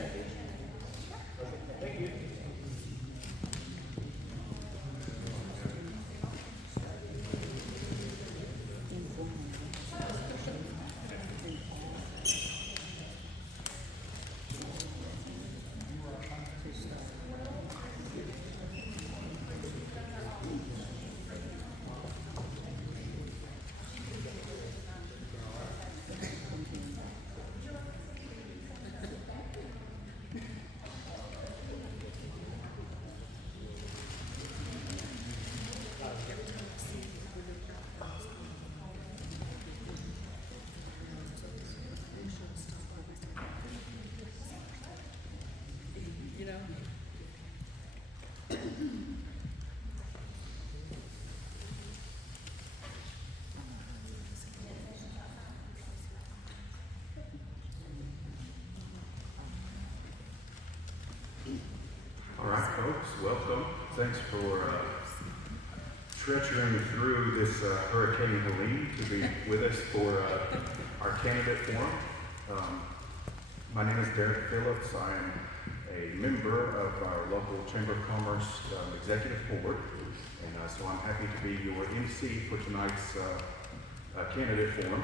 Thank you. All right, folks, welcome. Thanks for treachering through this Hurricane Helene to be with us for our candidate forum. My name is Derek Phillips. I am a member of our local Chamber of Commerce Executive Board, and so I'm happy to be your MC for tonight's candidate forum.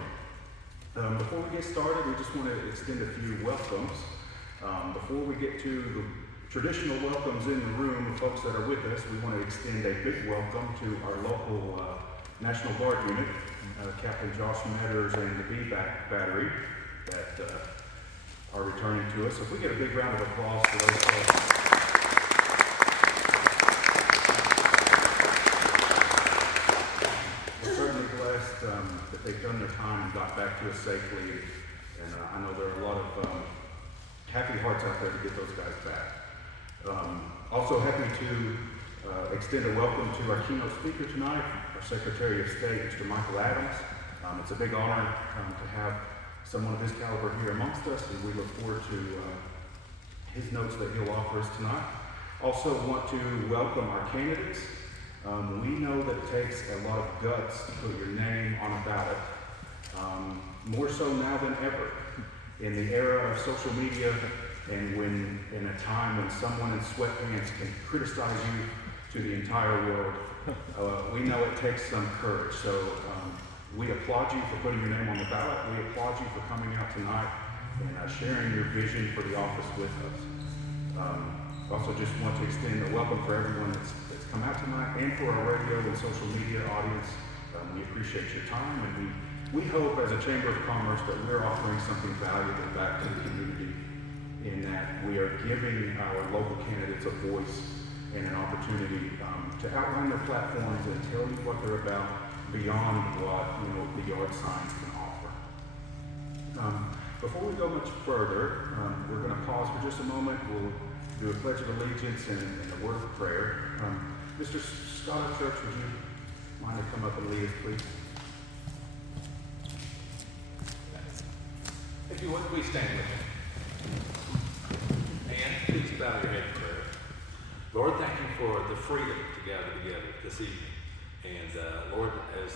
Before we get started, we just want to extend a few welcomes. Before we get to the traditional welcomes in the room of folks that are with us, we want to extend a big welcome to our local National Guard unit, Captain Josh Metters and the B-Battery that are returning to us. So if we get a big round of applause for those folks. We're certainly blessed that they've done their time and got back to us safely. And I know there are a lot of happy hearts out there to get those guys back. Also happy to extend a welcome to our keynote speaker tonight, our Secretary of State, Mr. Michael Adams. It's a big honor to have someone of his caliber here amongst us, and we look forward to his notes that he'll offer us tonight. Also want to welcome our candidates. We know that it takes a lot of guts to put your name on a ballot, more so now than ever. In the era of social media, and when in a time when someone in sweatpants can criticize you to the entire world, we know it takes some courage. So we applaud you for putting your name on the ballot. We applaud you for coming out tonight and sharing your vision for the office with us. Also just want to extend a welcome for everyone that's come out tonight, and for our radio and social media audience. We appreciate your time, and we hope as a Chamber of Commerce that we're offering something valuable back to the community, in that we are giving our local candidates a voice and an opportunity to outline their platforms and tell you what they're about beyond what the yard signs can offer. Before we go much further, we're going to pause for just a moment. We'll do a pledge of allegiance and a word of prayer. Mr. Scott of Church, would you mind to come up and lead us, please? If you would, please stand with me. And please bow your head in prayer. Lord, thank you for the freedom to gather together this evening. And Lord, as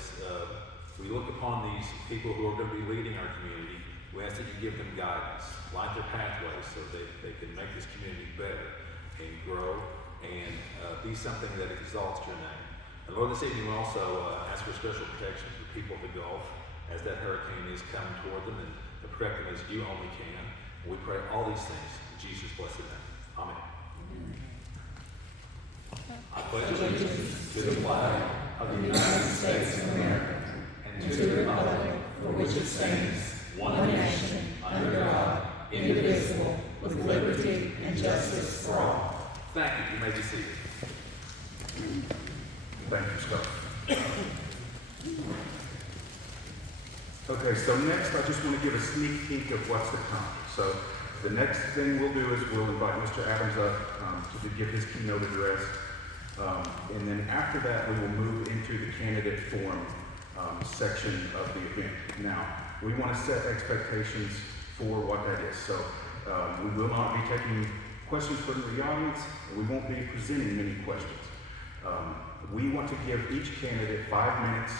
we look upon these people who are going to be leading our community, we ask that you give them guidance, light their pathways so they can make this community better and grow and be something that exalts your name. And Lord, this evening we also ask for special protection for the people of the Gulf as that hurricane is coming toward them, and protect them as you only can. We pray all these things in Jesus' blessed name. Amen. I pledge allegiance to the flag of the United States of America and to the republic for which it stands, one nation, under God, indivisible, with liberty and justice for all. Thank you. You may be seated. Thank you, Scott. Okay, so next I just want to give a sneak peek of what's to come. So the next thing we'll do is we'll invite Mr. Adams up to give his keynote address. And then after that, we will move into the candidate forum section of the event. Now, we want to set expectations for what that is. So we will not be taking questions from the audience, and we won't be presenting many questions. We want to give each candidate 5 minutes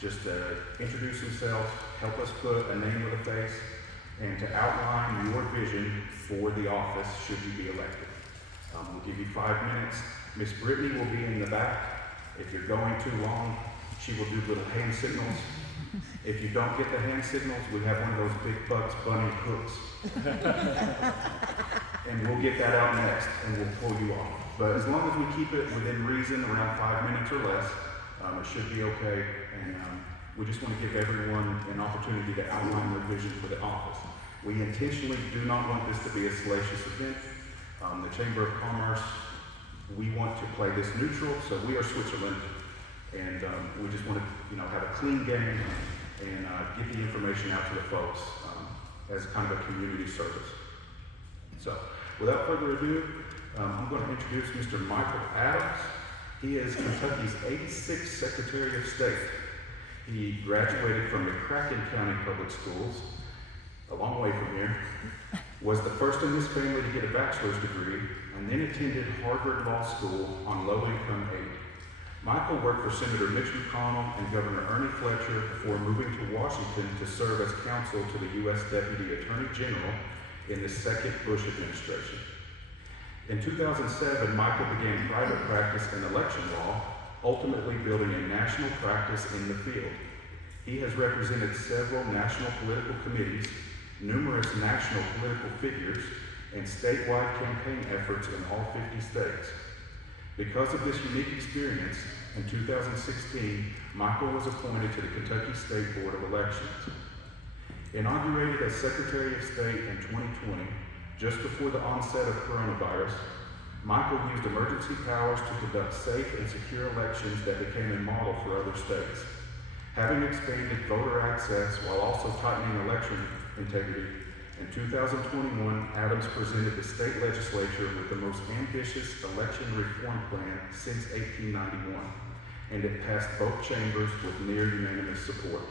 just to introduce themselves, help us put a name with a face, and to outline your vision for the office should you be elected. We'll give you 5 minutes. Miss Brittany will be in the back. If you're going too long, she will do little hand signals. If you don't get the hand signals, we have one of those big Bugs Bunny hooks. And we'll get that out next, and we'll pull you off. But as long as we keep it within reason, around 5 minutes or less, it should be okay. And we just want to give everyone an opportunity to outline their vision for the office. We intentionally do not want this to be a salacious event. The Chamber of Commerce, we want to play this neutral, so we are Switzerland. And we just want to, have a clean game and get the information out to the folks as kind of a community service. So, without further ado, I'm going to introduce Mr. Michael Adams. He is Kentucky's 86th Secretary of State. He graduated from the Clerk County Public Schools, a long way from here, was the first in his family to get a bachelor's degree, and then attended Harvard Law School on low-income aid. Michael worked for Senator Mitch McConnell and Governor Ernie Fletcher before moving to Washington to serve as counsel to the U.S. Deputy Attorney General in the second Bush administration. In 2007, Michael began private practice in election law, ultimately building a national practice in the field. He has represented several national political committees, numerous national political figures, and statewide campaign efforts in all 50 states. Because of this unique experience, in 2016, Michael was appointed to the Kentucky State Board of Elections. Inaugurated as Secretary of State in 2020, just before the onset of coronavirus, Michael used emergency powers to conduct safe and secure elections that became a model for other states. Having expanded voter access while also tightening election integrity, in 2021, Adams presented the state legislature with the most ambitious election reform plan since 1891, and it passed both chambers with near unanimous support.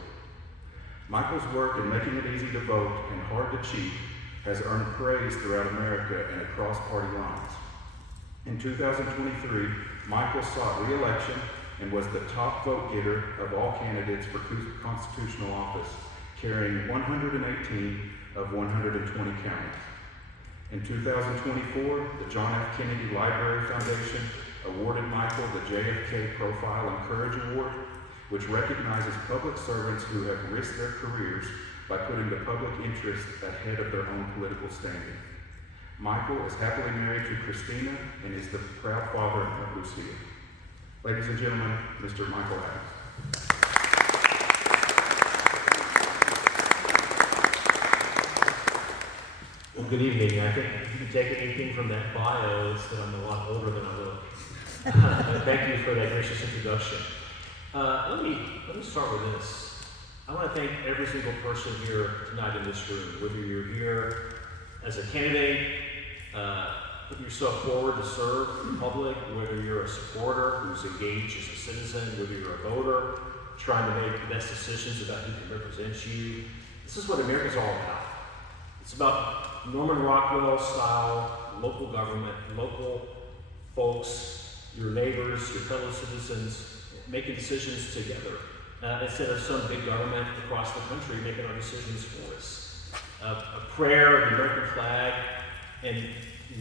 Michael's work in making it easy to vote and hard to cheat has earned praise throughout America and across party lines. In 2023, Michael sought re-election and was the top vote getter of all candidates for constitutional office, carrying 118 of 120 counties. In 2024, the John F. Kennedy Library Foundation awarded Michael the JFK Profile and Courage Award, which recognizes public servants who have risked their careers by putting the public interest ahead of their own political standing. Michael is happily married to Christina and is the proud father of Lucia. Ladies and gentlemen, Mr. Michael Adams. Well, good evening. I think if you can take anything from that bio, it's that I'm a lot older than I look. Thank you for that gracious introduction. Let me start with this. I want to thank every single person here tonight in this room, whether you're here as a candidate, put yourself forward to serve the public, whether you're a supporter who's engaged as a citizen, whether you're a voter, trying to make the best decisions about who can represent you. This is what America's all about. It's about Norman Rockwell style local government, local folks, your neighbors, your fellow citizens, making decisions together instead of some big government across the country making our decisions for us. A prayer, the American flag, and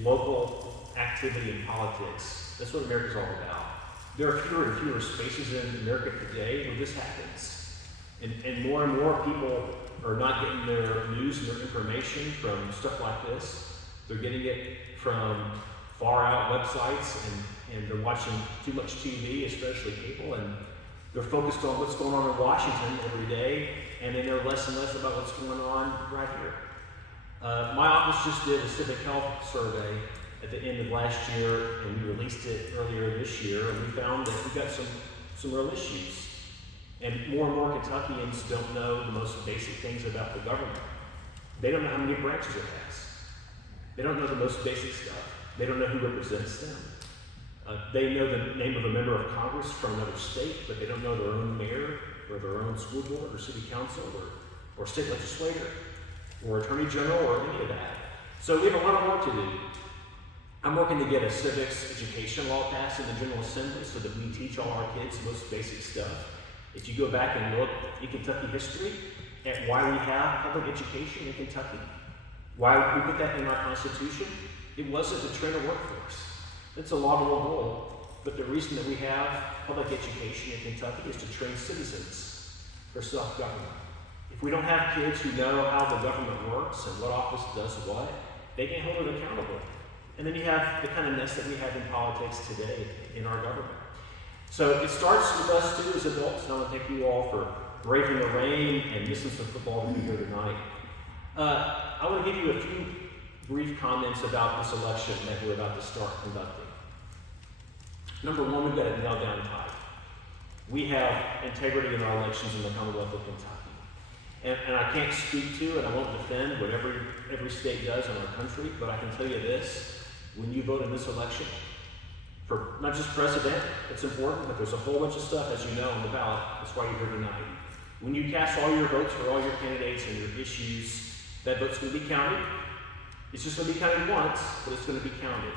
local activity in politics. That's what America's all about. There are fewer and fewer spaces in America today where this happens. And more people are not getting their news and their information from stuff like this. They're getting it from far out websites and they're watching too much TV, especially cable, and they're focused on what's going on in Washington every day, and they know less and less about what's going on right here. My office just did a civic health survey at the end of last year, and we released it earlier this year, and we found that we've got some real issues. And more Kentuckians don't know the most basic things about the government. They don't know how many branches it has. They don't know the most basic stuff. They don't know who represents them. They know the name of a member of Congress from another state, but they don't know their own mayor or their own school board or city council or state legislator or attorney general or any of that. So we have a lot of work to do. I'm working to get a civics education law passed in the General Assembly so that we teach all our kids the most basic stuff. If you go back and look in Kentucky history, at why we have public education in Kentucky, why we put that in our Constitution, it wasn't to train a workforce. It's a laudable goal, but the reason that we have public education in Kentucky is to train citizens for self-government. If we don't have kids who know how the government works and what office does what, they can't hold it accountable. And then you have the kind of mess that we have in politics today in our government. So it starts with us too as adults, and I want to thank you all for braving the rain and missing some football to be here tonight. I want to give you a few brief comments about this election that we're about to start conducting. Number one, we've got it nailed down tight. We have integrity in our elections in the Commonwealth of Kentucky. And I can't speak to, and I won't defend what every state does in our country, but I can tell you this, when you vote in this election, for not just president, it's important, but there's a whole bunch of stuff, as you know, on the ballot. That's why you're here tonight. When you cast all your votes for all your candidates and your issues, that vote's going to be counted. It's just going to be counted once, but it's going to be counted.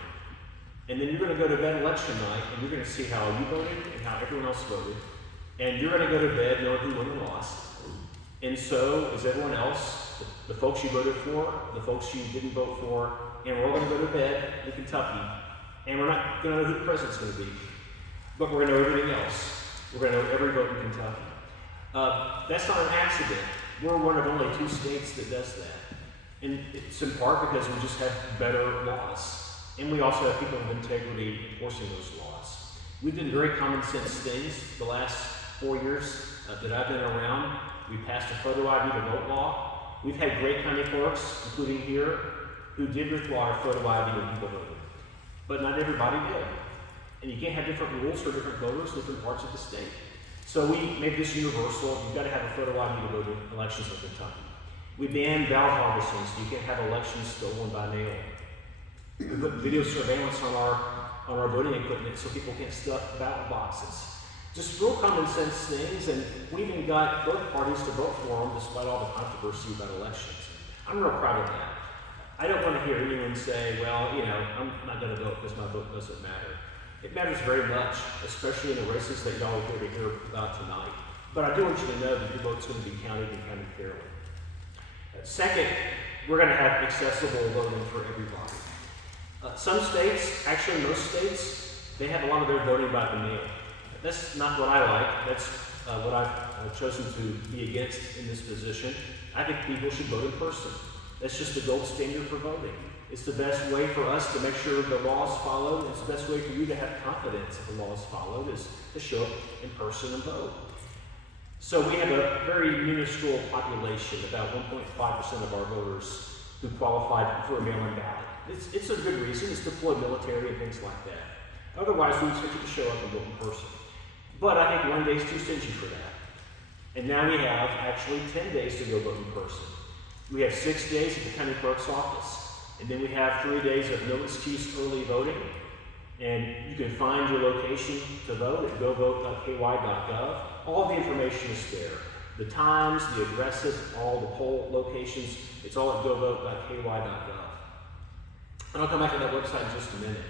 And then you're going to go to bed election night, and you're going to see how you voted and how everyone else voted. And you're going to go to bed knowing who won and lost. And so is everyone else, the folks you voted for, the folks you didn't vote for, and we're all going to go to bed in Kentucky. And we're not going to know who the president's going to be, but we're going to know everything else. We're going to know every vote in Kentucky. That's not an accident. We're one of only 2 states that does that. And it's in part because we just have better laws. And we also have people of integrity enforcing those laws. We've done very common sense things the last 4 years that I've been around. We passed a photo ID to vote law. We've had great county clerks, including here, who did require photo ID when people voted. But not everybody did. And you can't have different rules for different voters in different parts of the state. So we made this universal. You've got to have a photo ID to vote in elections in Kentucky. We banned ballot harvesting, so you can't have elections stolen by mail. We put video surveillance on our voting equipment so people can't stuff ballot boxes. Just real common sense things, and we even got both parties to vote for them despite all the controversy about elections. I'm real proud of that. I don't want to hear anyone say, well, I'm not going to vote because my vote doesn't matter. It matters very much, especially in the races that y'all are here to hear about tonight. But I do want you to know that your vote's going to be counted and counted fairly. Second, we're going to have accessible voting for everybody. Some states, actually most states, they have a lot of their voting by the mail. That's not what I like. That's what I've chosen to be against in this position. I think people should vote in person. That's just the gold standard for voting. It's the best way for us to make sure the law is followed. It's the best way for you to have confidence that the law is followed is to show up in person and vote. So we have a very minuscule population, about 1.5% of our voters who qualified for a mail-in ballot. It's a good reason. It's deployed military and things like that. Otherwise, we expect you to show up and vote in person. But I think 1 day is too stingy for that. And now we have actually 10 days to go vote in person. We have 6 days at the county clerk's office. And then we have 3 days of no excuse early voting. And you can find your location to vote at govote.ky.gov. All the information is there. The times, the addresses, all the poll locations, it's all at govote.ky.gov. And I'll come back to that website in just a minute.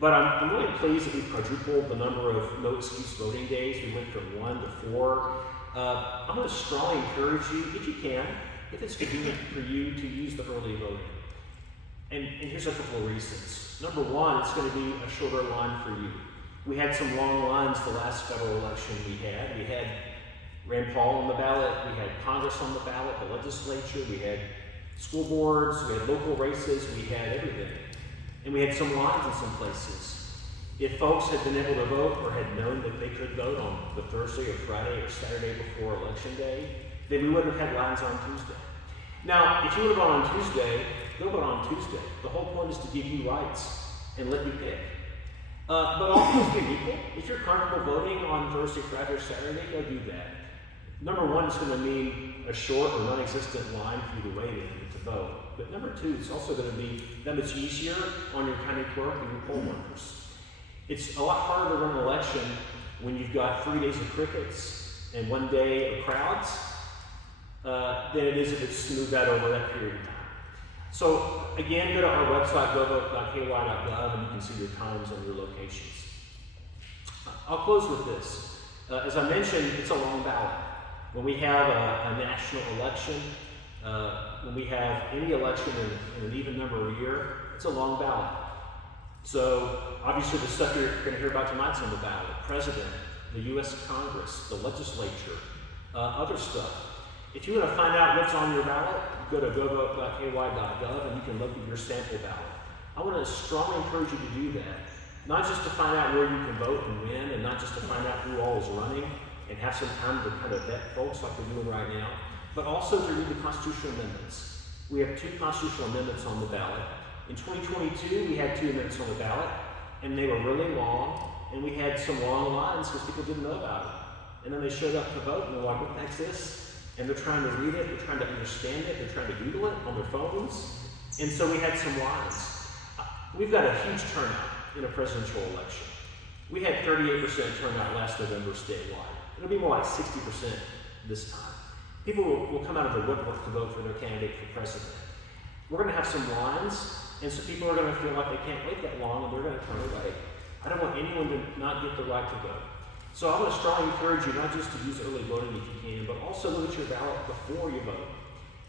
But I'm really pleased that we've quadrupled the number of no excuse voting days. We went from 1 to 4. I'm going to strongly encourage you, if you can, if it's convenient for you, to use the early voting. And here's a couple of reasons. Number one, it's going to be a shorter line for you. We had some long lines the last federal election we had. We had Rand Paul on the ballot, we had Congress on the ballot, the legislature, we had school boards, we had local races, we had everything. And we had some lines in some places. If folks had been able to vote or had known that they could vote on the Thursday or Friday or Saturday before Election Day, then we wouldn't have had lines on Tuesday. Now, if you would have gone on Tuesday, go vote on Tuesday. The whole point is to give you rights and let you pick. But all things being equal, if you're comfortable voting on Thursday, Friday, or Saturday, go do that. Number one, it's going to mean a short or non-existent line for you to wait in to vote. But number two, it's also going to be that much easier on your county clerk and your poll workers. It's a lot harder to run an election when you've got 3 days of crickets and 1 day of crowds than it is if it's smoothed out over that period of time. So again, go to our website, govote.ky.gov, and you can see your times and your locations. I'll close with this. As I mentioned, it's a long ballot. When we have a national election, when we have any election in an even number of year, it's a long ballot. So obviously the stuff you're going to hear about tonight's on the ballot: president, the U.S. Congress, the legislature, other stuff. If you want to find out what's on your ballot, go to govote.ky.gov and you can look at your sample ballot. I want to strongly encourage you to do that, not just to find out where you can vote and win, and not just to find out who all is running and have some time to kind of vet folks like we're doing right now, but also to read the constitutional amendments. We have 2 constitutional amendments on the ballot. In 2022, we had 2 amendments on the ballot, and they were really long, and we had some long lines because people didn't know about it. And then they showed up to vote, and they're like, what the heck's this? And they're trying to read it, they're trying to understand it, they're trying to Google it on their phones. And so we had some lines. We've got a huge turnout in a presidential election. We had 38% turnout last November statewide. It'll be more like 60% this time. People will come out of the woodwork to vote for their candidate for president. We're going to have some lines, and so people are going to feel like they can't wait that long, and they're going to turn away. I don't want anyone to not get the right to vote. So I want to strongly encourage you not just to use early voting if you can, but also look at your ballot before you vote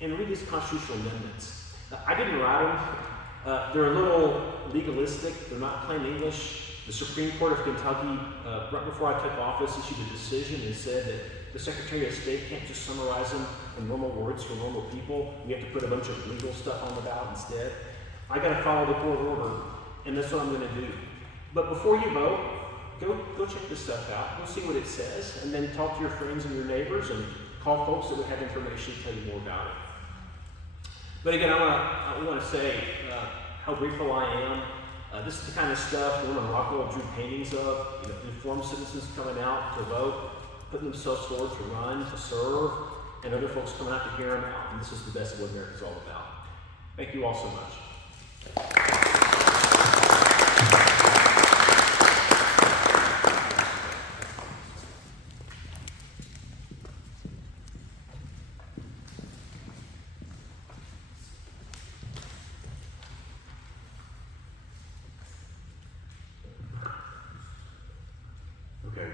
and read these constitutional amendments. I didn't write them. They're a little legalistic. They're not plain English. The Supreme Court of Kentucky, right before I took office, issued a decision and said that the Secretary of State can't just summarize them in normal words for normal people. We have to put a bunch of legal stuff on the ballot instead. I got to follow the court order, and that's what I'm going to do. But before you vote, go check this stuff out. Go see what it says, and then talk to your friends and your neighbors, and call folks that would have information to tell you more about it. But again, I want to say how grateful I am. This is the kind of stuff Norman Rockwell drew paintings of. Informed citizens coming out to vote, putting themselves forward to run, to serve, and other folks coming out to hear them out. And this is the best of what America's all about. Thank you all so much.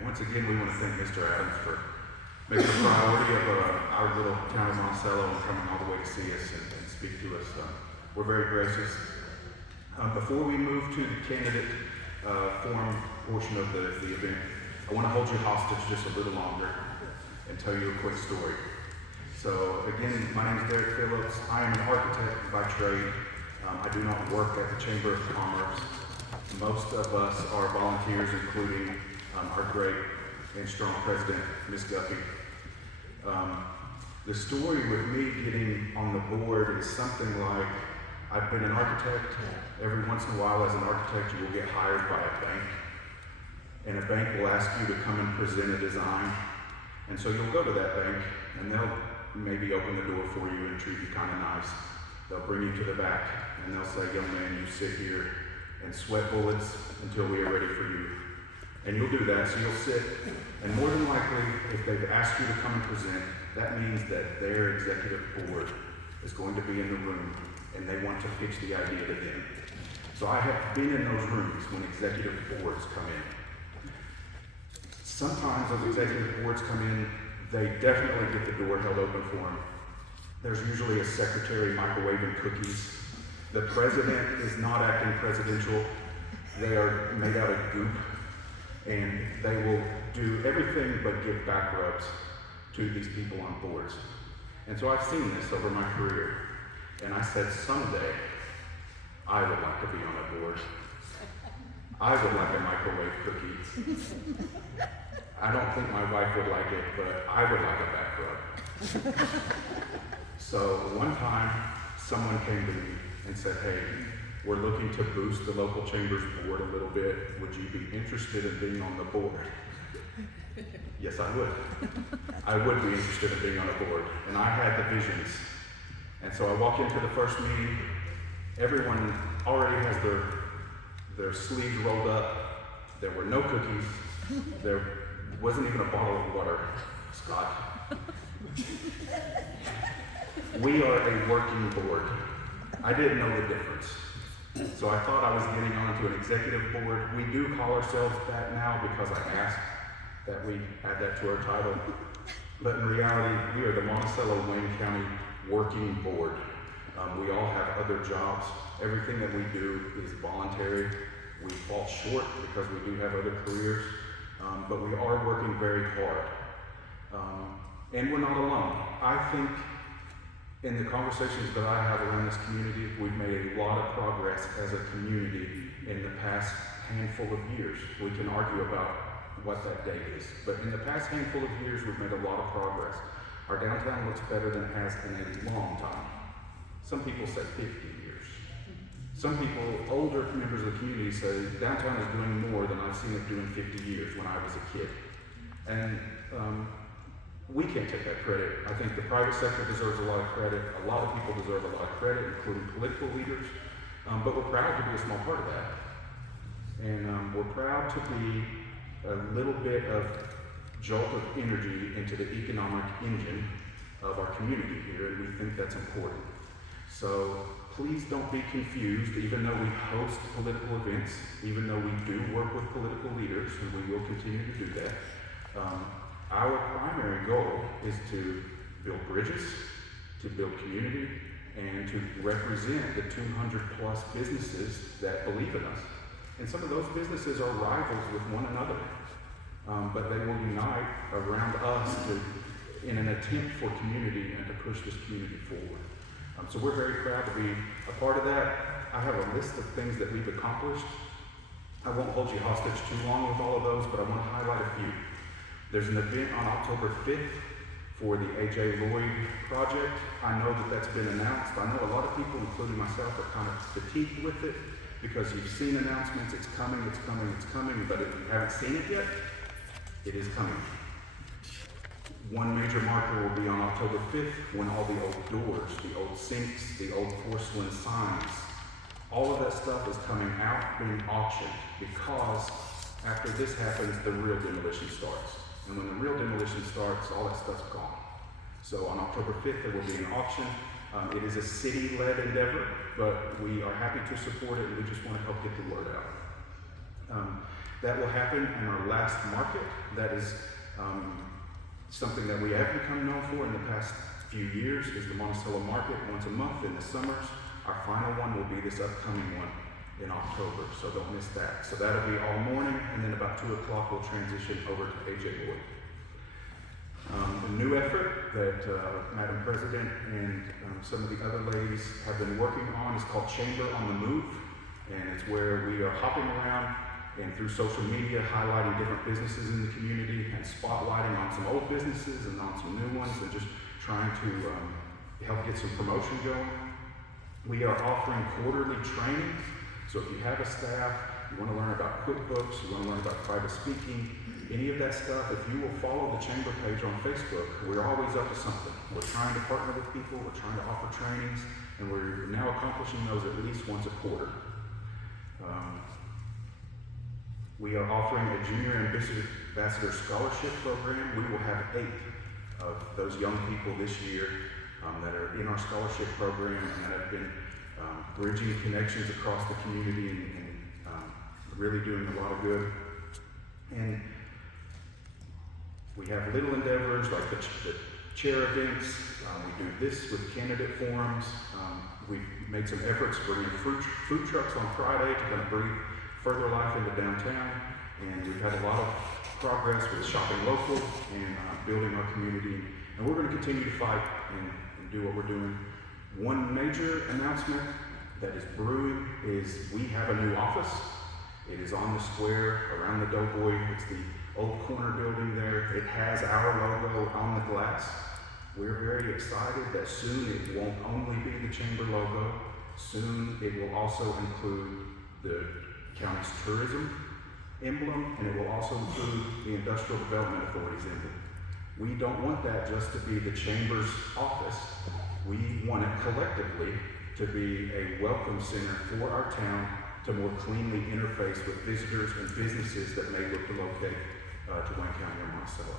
Once again, we want to thank Mr. Adams for making a priority of our little town of Monticello and coming all the way to see us and speak to us. We're very gracious. Before we move to the candidate forum portion of the event, I want to hold you hostage just a little longer and tell you a quick story. So again, my name is Derek Phillips. I am an architect by trade. I do not work at the Chamber of Commerce. Most of us are volunteers, including our great and strong president, Ms. Guppy. The story with me getting on the board is something like, I've been an architect. Every once in a while as an architect, you will get hired by a bank. And a bank will ask you to come and present a design. And so you'll go to that bank and they'll maybe open the door for you and treat you kind of nice. They'll bring you to the back and they'll say, young man, you sit here and sweat bullets until we are ready for you. And you'll do that, so you'll sit, and more than likely, if they've asked you to come and present, that means that their executive board is going to be in the room, and they want to pitch the idea to them. So I have been in those rooms when executive boards come in. Sometimes those executive boards come in, they definitely get the door held open for them. There's usually a secretary microwaving cookies. The president is not acting presidential. They are made out of goop. And they will do everything but give back rubs to these people on boards. And so I've seen this over my career. And I said, someday, I would like to be on a board. I would like a microwave cookie. I don't think my wife would like it, but I would like a back rub. So one time, someone came to me and said, hey, we're looking to boost the local chamber's board a little bit. Would you be interested in being on the board? Yes, I would. I would be interested in being on a board. And I had the visions. And so I walk into the first meeting. Everyone already has their sleeves rolled up. There were no cookies. There wasn't even a bottle of water. Scott. We are a working board. I didn't know the difference. So I thought I was getting onto an executive board. We do call ourselves that now because I asked that we add that to our title. But in reality, we are the Monticello-Wayne County Working Board. We all have other jobs. Everything that we do is voluntary. We fall short because we do have other careers, but we are working very hard. And we're not alone. I think in the conversations that I have around this community, we've made a lot of progress as a community in the past handful of years. We can argue about what that date is, but in the past handful of years, we've made a lot of progress. Our downtown looks better than it has in a long time. Some people say 50 years. Some people, older members of the community, say downtown is doing more than I've seen it do in 50 years when I was a kid. And we can't take that credit. I think the private sector deserves a lot of credit. A lot of people deserve a lot of credit, including political leaders. But we're proud to be a small part of that. And we're proud to be a little bit of jolt of energy into the economic engine of our community here, and we think that's important. So please don't be confused, even though we host political events, even though we do work with political leaders, and we will continue to do that. Our primary goal is to build bridges, to build community, and to represent the 200 plus businesses that believe in us. And some of those businesses are rivals with one another, but they will unite around us in an attempt for community and to push this community forward. So we're very proud to be a part of that. I have a list of things that we've accomplished. I won't hold you hostage too long with all of those, but I want to highlight a few. There's an event on October 5th for the A.J. Lloyd project. I know that that's been announced. I know a lot of people, including myself, are kind of fatigued with it because you've seen announcements, it's coming, it's coming, it's coming, but if you haven't seen it yet, it is coming. One major marker will be on October 5th when all the old doors, the old sinks, the old porcelain signs, all of that stuff is coming out, being auctioned, because after this happens, the real demolition starts. And when the real demolition starts, all that stuff's gone. So on October 5th, there will be an auction. It is a city-led endeavor, but we are happy to support it, and we just want to help get the word out. That will happen in our last market. That is something that we have become known for in the past few years, is the Monticello Market once a month in the summers. Our final one will be this upcoming one in October, so don't miss that. So that'll be all morning, and then about 2 o'clock we'll transition over to A.J. Lloyd. A new effort that Madam President and some of the other ladies have been working on is called Chamber on the Move, and it's where we are hopping around and through social media highlighting different businesses in the community and spotlighting on some old businesses and on some new ones and just trying to help get some promotion going. We are offering quarterly trainings, so if you have a staff, you want to learn about QuickBooks, you want to learn about private speaking, any of that stuff, if you will follow the Chamber page on Facebook, we're always up to something. We're trying to partner with people, we're trying to offer trainings, and we're now accomplishing those at least once a quarter. We are offering a Junior Ambassador Scholarship Program. We will have 8 of those young people this year that are in our scholarship program and that have been bridging connections across the community and really doing a lot of good. And we have little endeavors like the chair events. We do this with candidate forums. We've made some efforts bringing food trucks on Friday to kind of breathe further life into downtown. And we've had a lot of progress with shopping local and building our community. And we're going to continue to fight and do what we're doing. One major announcement that is brewing is we have a new office. It is on the square around the Doughboy. It's the old corner building there. It has our logo on the glass. We're very excited that soon it won't only be the Chamber logo. Soon it will also include the county's tourism emblem, and it will also include the Industrial Development Authority's emblem. We don't want that just to be the Chamber's office. We want it collectively to be a welcome center for our town to more cleanly interface with visitors and businesses that may look to locate to Wayne County or Monticello.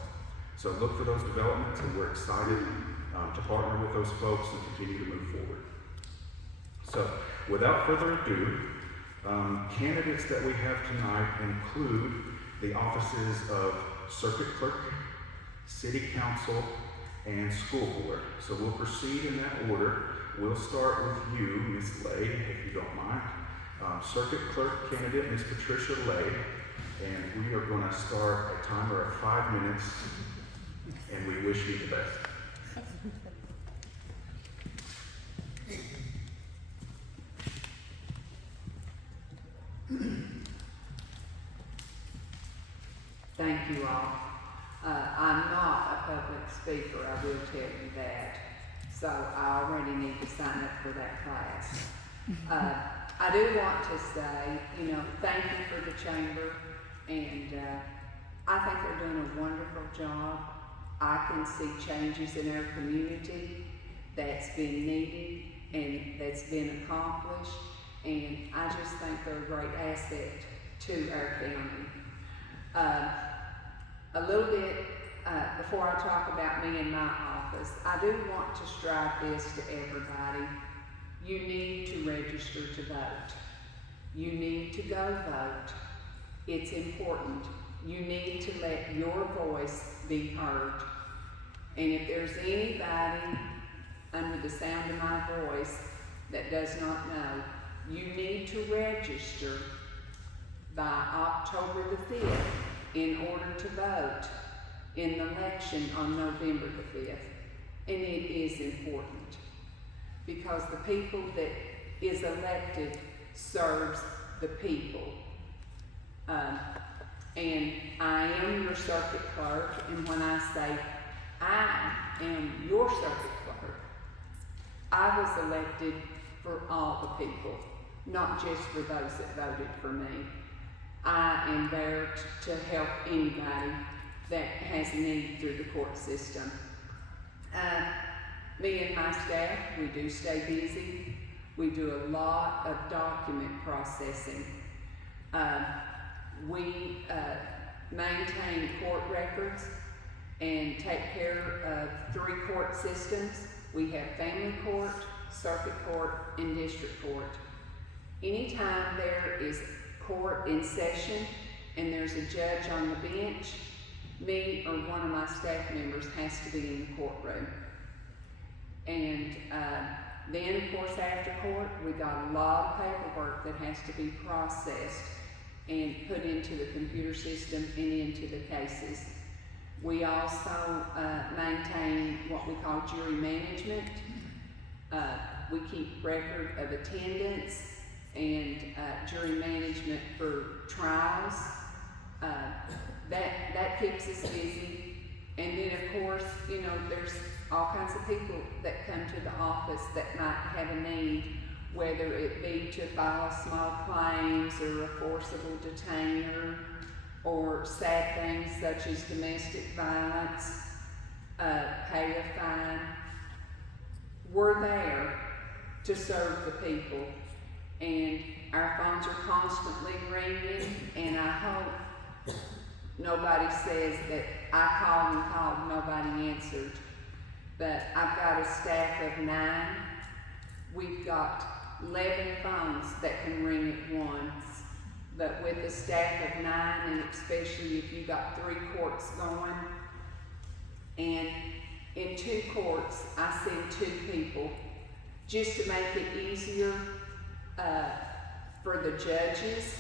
So look for those developments, and we're excited to partner with those folks and continue to move forward. So without further ado, candidates that we have tonight include the offices of Circuit Clerk, City Council, and School Board. So we'll proceed in that order. We'll start with you, Ms. Lay, if you don't mind. Circuit Clerk candidate, Ms. Patricia Lay. And we are going to start a timer of 5 minutes, and we wish you the best. Thank you all. I'm not a public speaker, I will tell you that. So I already need to sign up for that class. I do want to say, thank you for the chamber, and I think they're doing a wonderful job. I can see changes in our community that's been needed and that's been accomplished, and I just think they're a great asset to our county. A little bit before I talk about me in my office, I do want to strike this to everybody. You need to register to vote. You need to go vote. It's important. You need to let your voice be heard. And if there's anybody under the sound of my voice that does not know, you need to register by October the 5th in order to vote in the election on November the 5th. And it is important because the people that is elected serves the people. And I am your circuit clerk, and when I say I am your circuit clerk, I was elected for all the people, not just for those that voted for me. I am there to help anybody that has need through the court system. Me and my staff, we do stay busy. We do a lot of document processing. We maintain court records and take care of 3 court systems. We have family court, circuit court, and district court. Anytime there is court in session and there's a judge on the bench, me or one of my staff members has to be in the courtroom. And then, of course, after court, we got a lot of paperwork that has to be processed and put into the computer system and into the cases. We also maintain what we call jury management. We keep record of attendance and jury management for trials. That keeps us busy. And then, of course, there's all kinds of people that come to the office that might have a need, whether it be to file small claims or a forcible detainer or sad things such as domestic violence, pay a fine. We're there to serve the people, and our phones are constantly ringing, and I hope nobody says that I called, nobody answered. But I've got a staff of 9. We've got 11 phones that can ring at once. But with a staff of 9, and especially if you've got 3 courts going, and in 2 courts, I send 2 people just to make it easier for the judges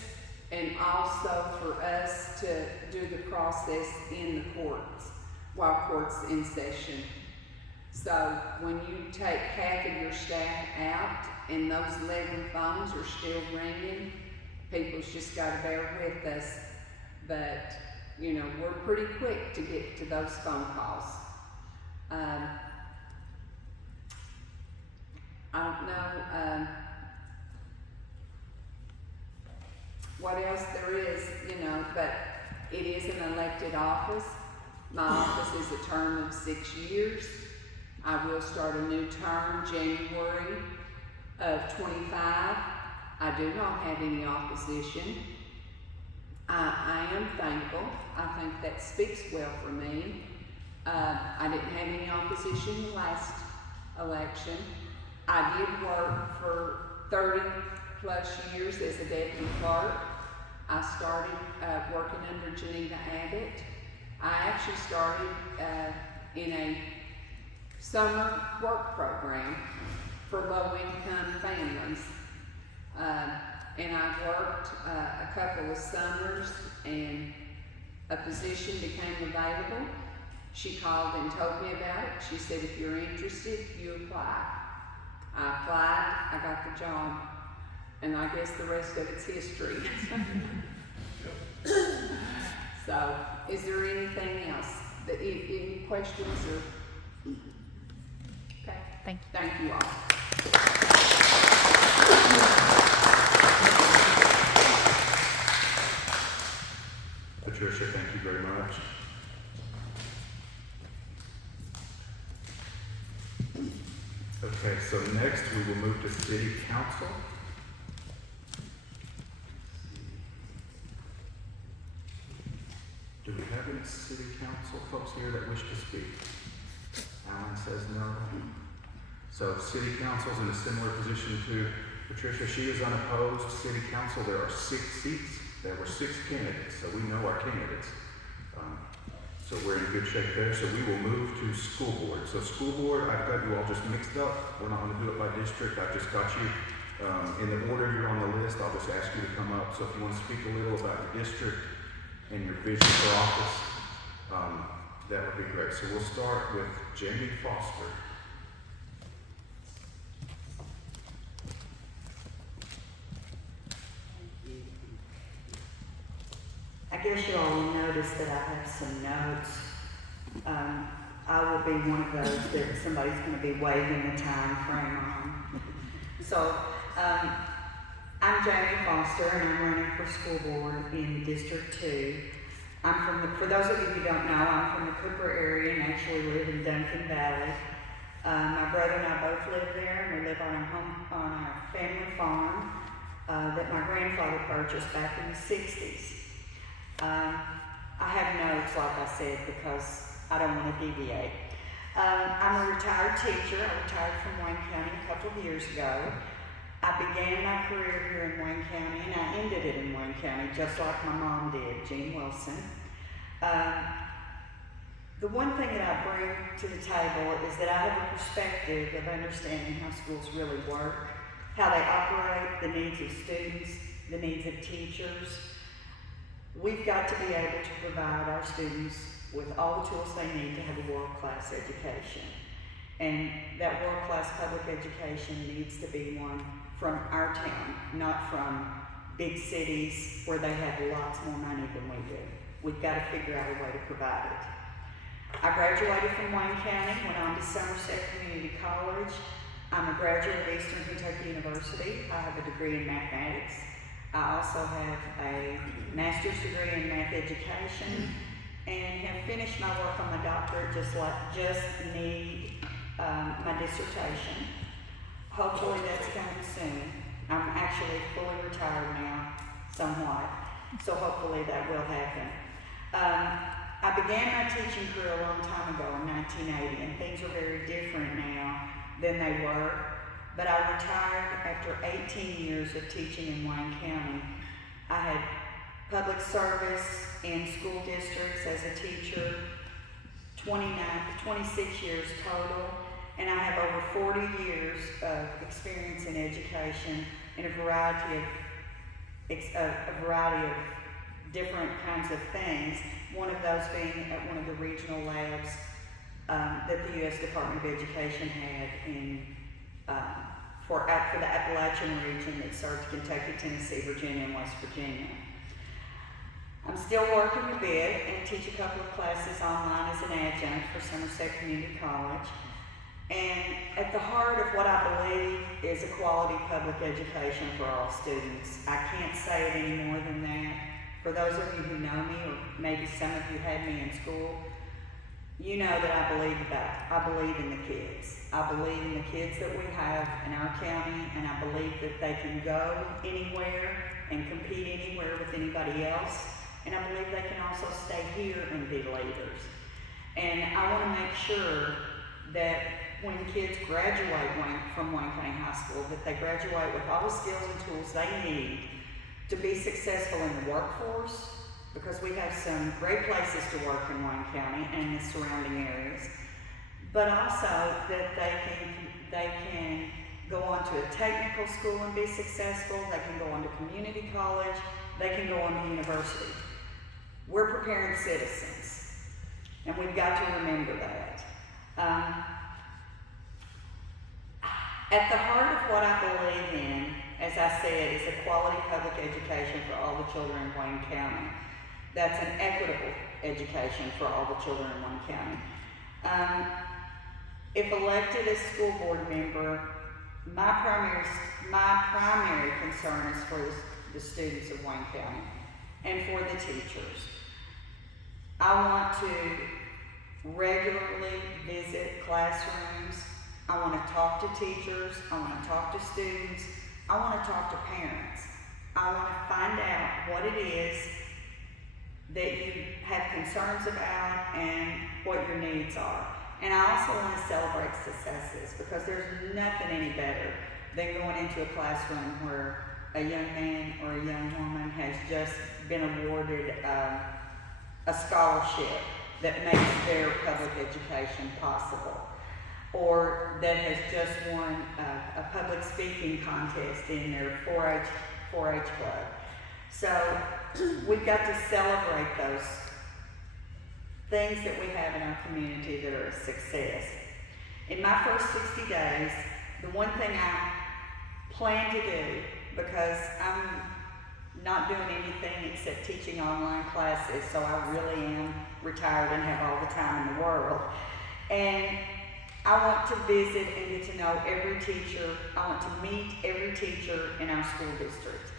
and also for us to do the process in the courts while court's in session. So when you take half of your staff out and those 11 phones are still ringing, people's just got to bear with us. But, we're pretty quick to get to those phone calls. I don't know what else there is, but it is an elected office. My office is a term of 6 years. I will start a new term January of 25. I do not have any opposition. I am thankful. I think that speaks well for me. I didn't have any opposition the last election. I did work for 30 plus years as a deputy clerk. I started working under Geneva Abbott. I actually started in a summer work program for low-income families. And I worked a couple of summers, and a position became available. She called and told me about it. She said, if you're interested, you apply. I applied, I got the job, and I guess the rest of it's history. So, is there anything else? Any questions or? Okay. Thank you. Thank you all. Patricia, thank you very much. Okay, so next we will move to City Council. Do we have any City Council folks here that wish to speak? Alan says no. So City Council's in a similar position to Patricia. She is unopposed. City Council, there are 6 seats. There were 6 candidates, so we know our candidates. So we're in good shape there. So we will move to School Board. So School Board, I've got you all just mixed up. We're not going to do it by district. I've just got you in the order you're on the list. I'll just ask you to come up. So if you want to speak a little about your district and your vision for office, that would be great. So we'll start with Jamie Foster. I guess you all will notice that I have some notes. I will be one of those that somebody's going to be waving the time frame on. So, I'm Jamie Foster, and I'm running for school board in District 2. For those of you who don't know, I'm from the Cooper area and actually live in Duncan Valley. My brother and I both live there, and we live on our family farm that my grandfather purchased back in the 60s. I have notes, like I said, because I don't want to deviate. I'm a retired teacher. I retired from Wayne County a couple of years ago. I began my career here in Wayne County, and I ended it in Wayne County, just like my mom did, Jean Wilson. The one thing that I bring to the table is that I have a perspective of understanding how schools really work, how they operate, the needs of students, the needs of teachers. We've got to be able to provide our students with all the tools they need to have a world-class education. And that world-class public education needs to be one from our town, not from big cities where they have lots more money than we do. We've got to figure out a way to provide it. I graduated from Wayne County, went on to Somerset Community College. I'm a graduate of Eastern Kentucky University. I have a degree in mathematics. I also have a master's degree in math education and have finished my work on my doctorate, just need my dissertation. Hopefully that's coming soon. I'm actually fully retired now, somewhat, so hopefully that will happen. I began my teaching career a long time ago in 1980, and things are very different now than they were. But I retired after 18 years of teaching in Wayne County. I had public service in school districts as a teacher, 26 years total, and I have over 40 years of experience in education in a variety of different kinds of things. One of those being at one of the regional labs that the U.S. Department of Education had in for the Appalachian region that served Kentucky, Tennessee, Virginia, and West Virginia. I'm still working a bit and teach a couple of classes online as an adjunct for Somerset Community College. And at the heart of what I believe is a quality public education for all students. I can't say it any more than that. For those of you who know me, or maybe some of you had me in school, you know that I believe in the kids. I believe in the kids that we have in our county, and I believe that they can go anywhere and compete anywhere with anybody else. And I believe they can also stay here and be leaders. And I want to make sure that when kids graduate from Wayne County High School, that they graduate with all the skills and tools they need to be successful in the workforce, because we have some great places to work in Wayne County and the surrounding areas, but also that they can go on to a technical school and be successful, they can go on to community college, they can go on to university. We're preparing citizens, and we've got to remember that. At the heart of what I believe in, as I said, is a quality public education for all the children in Wayne County. That's an equitable education for all the children in Wayne County. If elected as school board member, my primary concern is for the students of Wayne County and for the teachers. I want to regularly visit classrooms. I want to talk to teachers. I want to talk to students. I want to talk to parents. I want to find out what it is that you have concerns about and what your needs are. And I also want to celebrate successes, because there's nothing any better than going into a classroom where a young man or a young woman has just been awarded a scholarship that makes their public education possible, or that has just won a public speaking contest in their 4-H club. So we've got to celebrate those things that we have in our community that are a success. In my first 60 days, the one thing I plan to do, because I'm not doing anything except teaching online classes, so I really am retired and have all the time in the world. And I want to visit and get to know every teacher. I want to meet every teacher in our school district.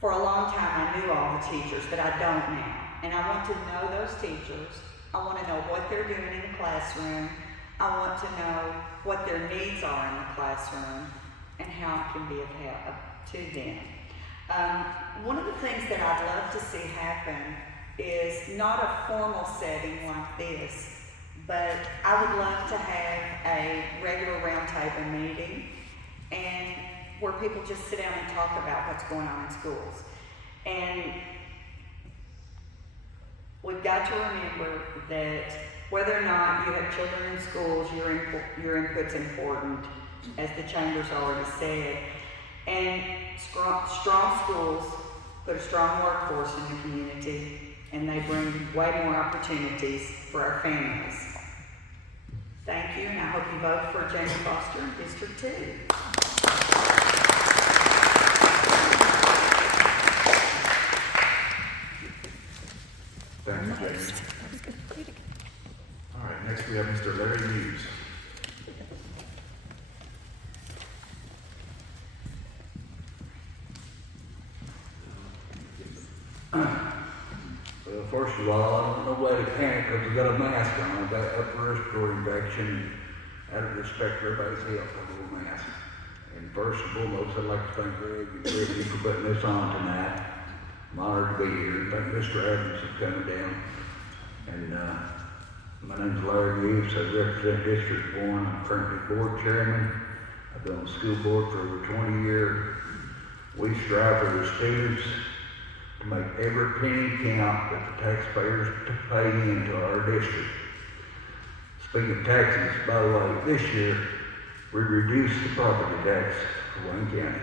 For a long time, I knew all the teachers, but I don't now. And I want to know those teachers. I want to know what they're doing in the classroom. I want to know what their needs are in the classroom and how I can be of help to them. One of the things that I'd love to see happen is not a formal setting like this, but I would love to have a regular roundtable meeting and where people just sit down and talk about what's going on in schools. And we've got to remember that whether or not you have children in schools, your input's important, as the Chamber's already said. And strong schools put a strong workforce in the community, and they bring way more opportunities for our families. Thank you, and I hope you vote for Jamie Foster in District 2. Thank you, Jamie. All right, next we have Mr. Larry Hughes. Well, first of all, I don't know why to panic because we got a mask on. I got upper respiratory infection. Out of respect for everybody's health, I wear a mask. And first and foremost, I'd like to thank Greg and Brittany for putting this on tonight. I'm honored to be here, and thank Mr. Adams for coming down. And my name's Larry Hughes. I represent District 1. I'm currently board chairman. I've been on the school board for over 20 years. We strive for the students to make every penny count that the taxpayers pay into our district. Speaking of taxes, by the way, this year we reduced the property tax for Wayne County.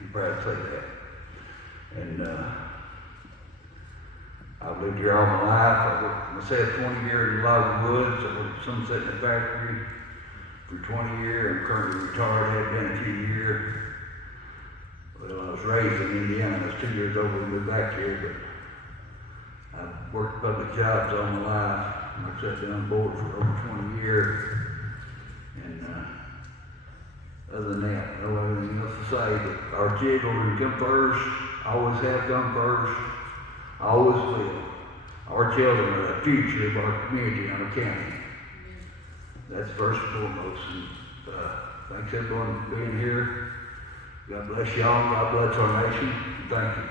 I'm proud to say that. And I've lived here all my life. I worked myself 20 years in Logan Woods. I worked some set in the factory for 20 years. I'm currently retired, had been a few years. Well, I was raised in Indiana. I was 2 years old when we moved back here, but I've worked public jobs all my life. I've sat down on board for over 20 years. And other than that, I don't have anything else to say, but our children come first, always have come first, always will. Our children are the future of our community and our county. That's first and foremost. And thanks everyone for being here. God bless y'all. God bless our nation. Thank you.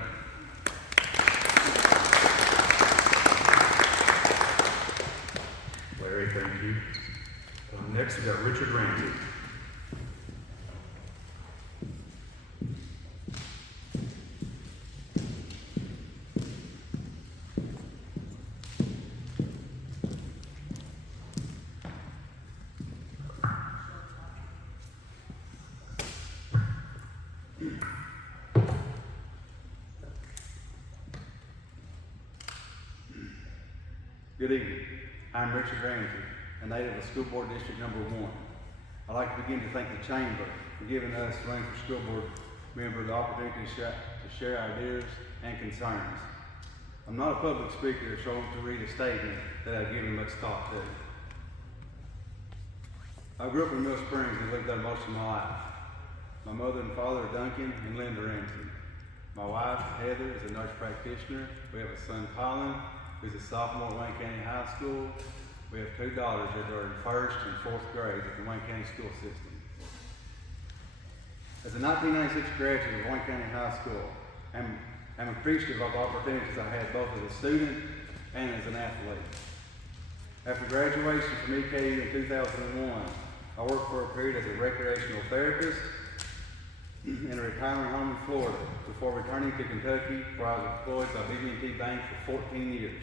Larry, thank you. Next, we got Richard Randy. Good evening. I'm Richard Ramsey, a native of School Board District Number 1. I'd like to begin to thank the Chamber for giving us, running for school board member, the opportunity to share ideas and concerns. I'm not a public speaker, so I want to read a statement that I've given much thought to. I grew up in Mill Springs and lived there most of my life. My mother and father are Duncan and Linda Ramsey. My wife, Heather, is a nurse practitioner. We have a son, Colin, who's a sophomore at Wayne County High School. We have 2 daughters that are in 1st and 4th grade at the Wayne County school system. As a 1996 graduate of Wayne County High School, I'm appreciative of the opportunities I had both as a student and as an athlete. After graduation from EKU in 2001, I worked for a period as a recreational therapist in a retirement home in Florida before returning to Kentucky, where I was employed by BB&T Bank for 14 years.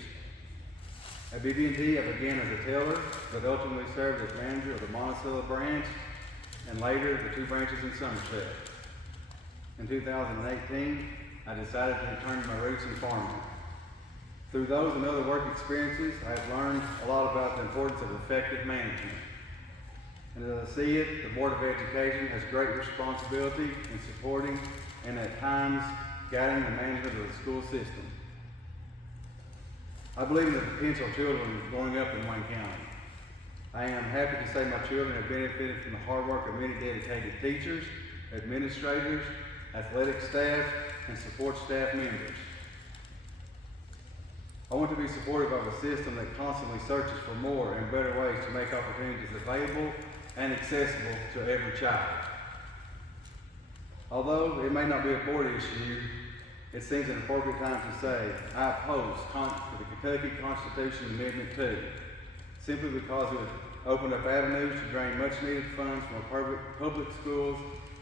At BB&T, I began as a teller, but ultimately served as manager of the Monticello branch and later the 2 branches in Somerset. In 2018, I decided to return to my roots in farming. Through those and other work experiences, I have learned a lot about the importance of effective management. And as I see it, the Board of Education has great responsibility in supporting and at times guiding the management of the school system. I believe in the potential children growing up in Wayne County. I am happy to say my children have benefited from the hard work of many dedicated teachers, administrators, athletic staff, and support staff members. I want to be supportive of a system that constantly searches for more and better ways to make opportunities available and accessible to every child. Although it may not be a board issue, it seems an appropriate time to say I oppose the Kentucky Constitution Amendment 2, simply because it would open up avenues to drain much needed funds from public schools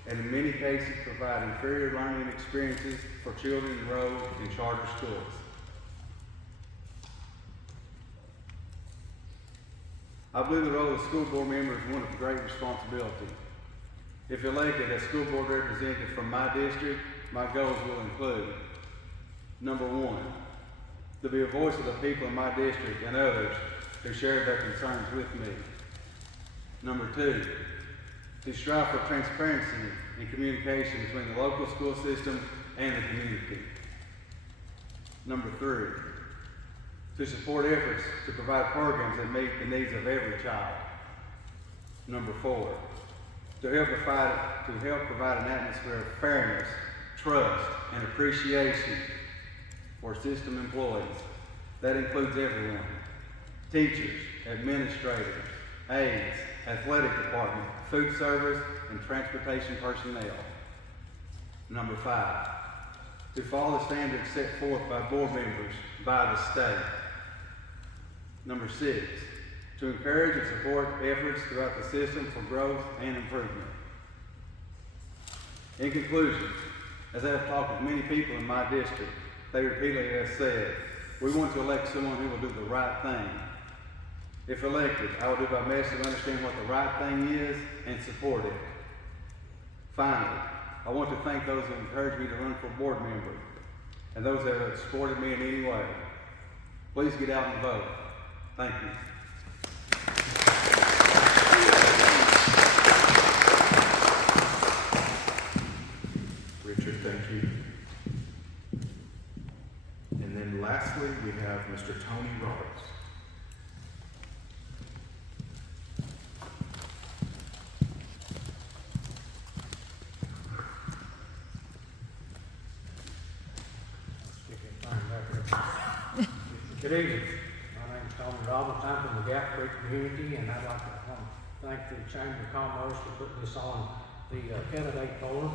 and in many cases provide inferior learning experiences for children enrolled in charter schools. I believe the role of the school board member is one of great responsibility. If elected as school board representative from my district, my goals will include: number 1, to be a voice of the people in my district and others who share their concerns with me. Number 2, to strive for transparency and communication between the local school system and the community. Number 3, to support efforts to provide programs that meet the needs of every child. Number 4, to help provide an atmosphere of fairness, trust, and appreciation for system employees. That includes everyone: teachers, administrators, aides, athletic department, food service, and transportation personnel. Number 5, to follow the standards set forth by board members by the state. Number 6, to encourage and support efforts throughout the system for growth and improvement. In conclusion, as I have talked with many people in my district, they repeatedly have said, we want to elect someone who will do the right thing. If elected, I will do my best to understand what the right thing is and support it. Finally, I want to thank those who encouraged me to run for board member and those that have supported me in any way. Please get out and vote. Thank you. Richard, thank you. And then lastly, we have Mr. Tony Roberts. Good evening. My name is Tony Roberts. I'm from the Gap Creek community, and I'd like to thank the Chamber of Commerce for putting this on the candidate forum.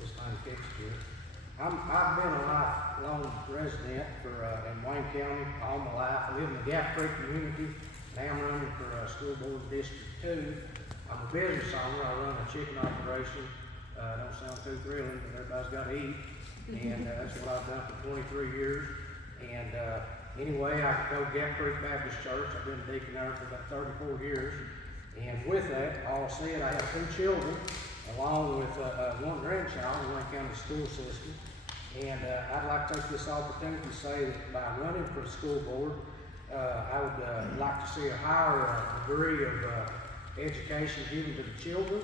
This time fixed here. I've been a lifelong resident in Wayne County all my life. I live in the Gap Creek community. Now I'm running for School Board District 2. I'm a business owner. I run a chicken operation. Don't sound too thrilling, but everybody's got to eat. And that's what I've done for 23 years. And anyway, I go to Gap Creek Baptist Church. I've been a deacon there for about 34 years. And with that, all said, I have 2 children, along with 1 grandchild in the Wayne County school system. And I'd like to take this opportunity to say that by running for the school board, I would like to see a higher degree of education given to the children.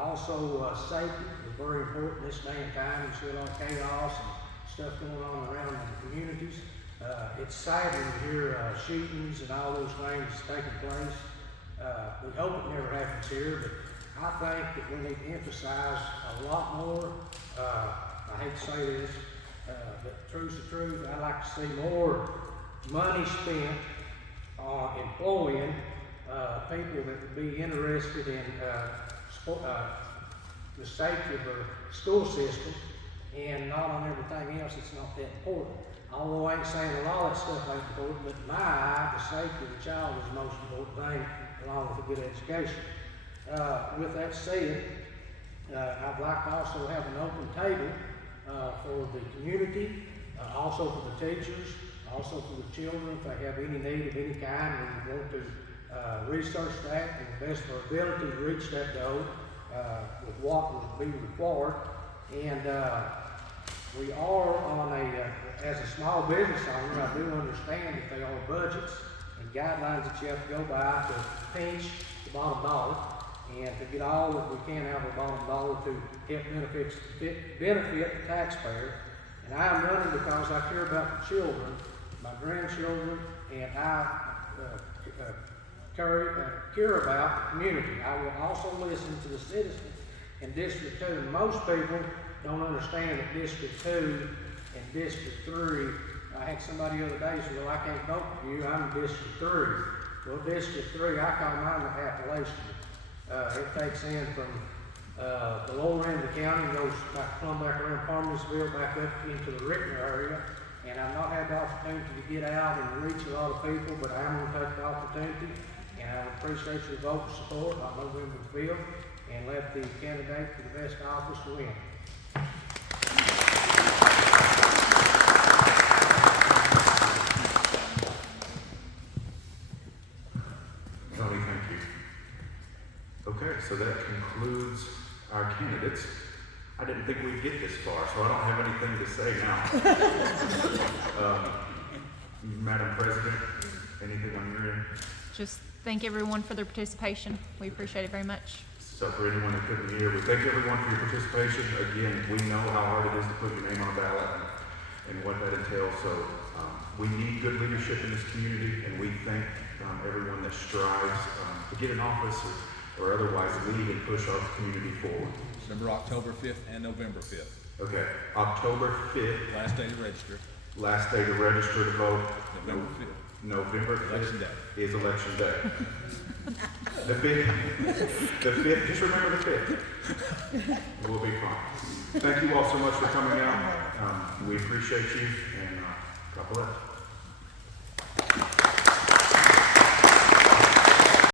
Also, safety is very important this day and time. You see a lot of chaos and stuff going on around in the communities. It's saddening to hear shootings and all those things taking place. We hope it never happens here, but I think that we need to emphasize a lot more. I hate to say this, but truth's the truth. I'd like to see more money spent on employing people that would be interested in the safety of our school system, and not on everything else that's not that important. Although I ain't saying a lot of that stuff ain't important, but in my eye, the safety of the child is the most important thing, along with a good education. With that said, I'd like to also have an open table for the community, also for the teachers, also for the children. If they have any need of any kind, we want to research that and the best of our ability to reach that goal with what would be required. And we are on as a small business owner, I do understand that there are budgets and guidelines that you have to go by to pinch the bottom dollar and to get all that we can out of the bottom dollar to help benefit the taxpayer. And I am running because I care about the children, my grandchildren, and I care about the community. I will also listen to the citizens in District 2. And most people don't understand that District 2 and District 3, I had somebody the other day say, well, I can't vote for you, I'm in District 3. Well, District 3, I call mine the Appalachian. It takes in from the lower end of the county, goes back, come back around Farmersville, back up into the Rickner area. And I've not had the opportunity to get out and reach a lot of people, but I am going to take the opportunity. And I would appreciate your vote of support on November 5th and let the candidate for the best office to win. Tony, thank you. Okay, so that concludes our candidates. I didn't think we'd get this far, so I don't have anything to say now. Madam President, anything on your end? Just thank everyone for their participation. We appreciate it very much. So for anyone that couldn't hear, we thank everyone for your participation. Again, we know how hard it is to put your name on a ballot and what that entails. So we need good leadership in this community, and we thank everyone that strives to get in office or otherwise lead and push our community forward. Remember October 5th and November 5th. Okay, October 5th. Last day to register. Last day to register to vote. November 5th. November 5th Election day. is election day. The 5th, just remember the 5th. We'll be fine. Thank you all so much for coming out. We appreciate you, and God bless.